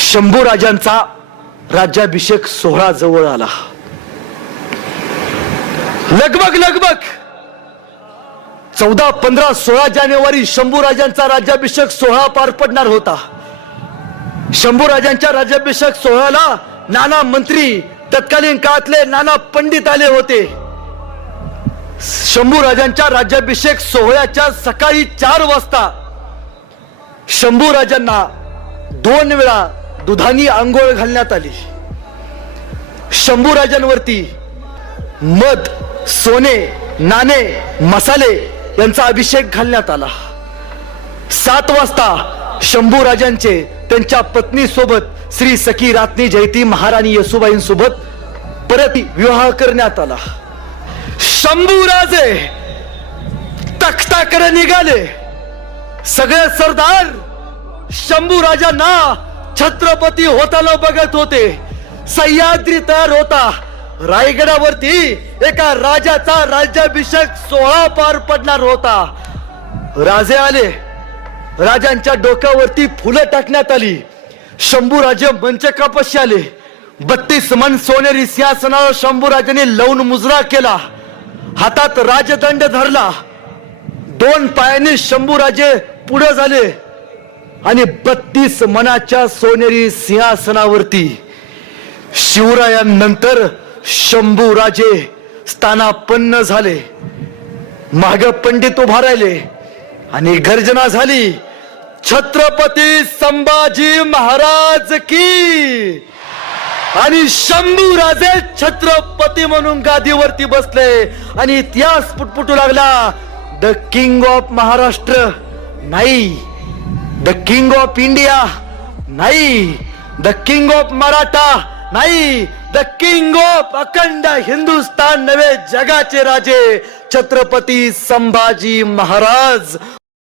शंभू राजांचा राज्याभिषेक सोहळा जवळ आला. लगभग 14, 15, 16 जानेवारी शंभू राजांचा राज्याभिषेक सोहळा पार पडणार होता. शंभू राजांच्या राज्याभिषेक सोहळ्याला नाना मंत्री, तत्कालीन काळातले नाना पंडित आले होते. शंभू राजांच्या राज्याभिषेक सोहळ्याच्या सकाळी 4 वाजता शंभू राजांना 2 वेळा दुधानी आंघोळ घालण्यात आली. शंभू राजांवरती मध, सोने, नाणे, मसाले यांचा अभिषेक घालण्यात आला. 7 वाजता शंभू राजांचे त्यांच्या पत्नी सोबत श्री सखी रात्नी जयती महाराणी येसुबाईंसोबत परत विवाह करण्यात आला. शंभू राजे तख्ताकडे निघाले. सगळे सरदार शंभू राजांना छत्रपती होताना बघत होते. सह्याद्री तयार होता. रायगडावरती एका राजाचा राज्याभिषेक सोहळा पार पडणार होता. राजे आले. राजांच्या डोक्यावरती फुलं टाकण्यात आली. शंभू राजे मंचकापाशी आले. 32 मन सोनेरी सिंहासनावर शंभू राजांनी लवून मुजरा केला. हातात राजदंड धरला. 2 पायाने शंभू राजे पुढे झाले आणि 32 मनाच्या सोनेरी सिंहासनावरती शिवरायांनंतर शंभू राजे स्थानापन्न झाले. माग पंडित उभा राहिले आणि गर्जना झाली, छत्रपती संभाजी महाराज की. आणि शंभू राजे छत्रपती म्हणून गादीवरती बसले आणि इतिहास पुटपुटू लागला. द किंग ऑफ महाराष्ट्र नाही, द किंग ऑफ इंडिया नाही, द किंग ऑफ मराठा नाही, द किंग ऑफ अखंड हिंदुस्तान नव्हे, जगाचे राजे छत्रपती संभाजी महाराज